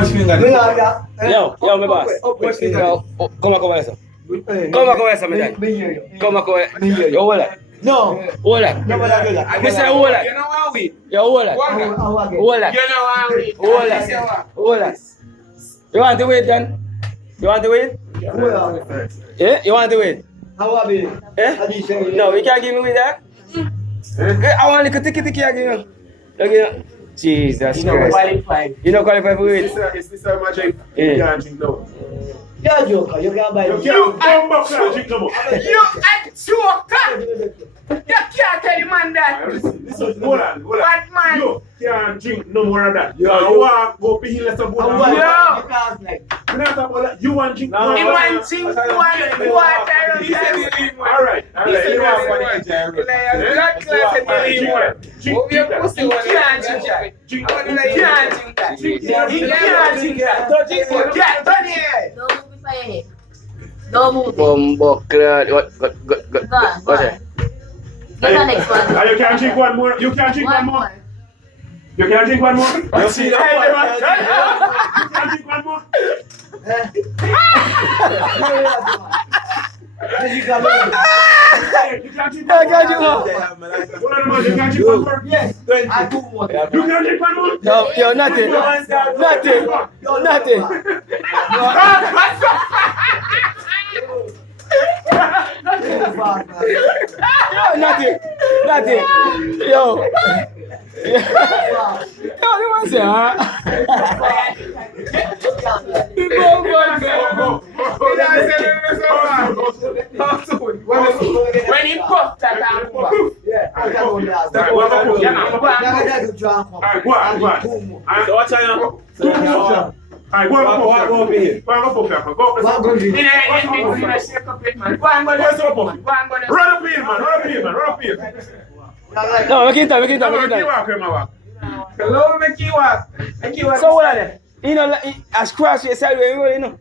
much finger? Yo, my boss. Much finger? Yo, come on, eso. Come on, eso, me Come on, yo, hold it. No. Hold it. Me say hold it. You know how we? Yo, hold it. Hold Hold it. You know how we? Hold it. Hold it. You want to wait then? You want to wait? Yeah? You want to wait? How are you? Eh? No, you can't give me with that. I want to take it again. Okay. Jesus You know Christ. qualified. You know qualified for it? It's this magic. Yeah. You can't drink no. You're a joker. You can't buy You it. can't drink no more. You a joker! You can't tell the man that. This is hold on. Bad man. You can't drink no more of that. You walk go be here some How water. are Yo. you can't like. You not talk about that. You want drink He want drink one water. Alright. He said You want one. Black class and you want. Drink Your pussy one. You can't drink that. Drink You can't drink that. You can't drink that. Yeah, turn here. Don't move before your head. Don't move it. Bumbo clad. What? Go on. What's it? Get the next one. You can't drink one more. You can't drink one One more. more. You can't drink one more. You see that? You can't drink one more. You can't buy it. You can't drink I one got you more. now. Hold on a minute. You can't drink one more. Yes. I do want it. You can't drink one more. No, yo, nothing. Nothing. Nothing. Yo, nothing. Nothing. Yo. Yo, you want to say, huh? When he puff that I'm puff. Yeah, I can't go down. Alright, go on. So what's your Alright, go over here. Go over here. Go over here. In a shake up it, man. Go and go there. Go and go there. Run up here, man. Run up here, man. Run up here. No, make it time, make it time, Come make on, it keep time. walking, man. Hello, make you walk. Make you walk. So what are they? You know, like, as crash yourself, you know.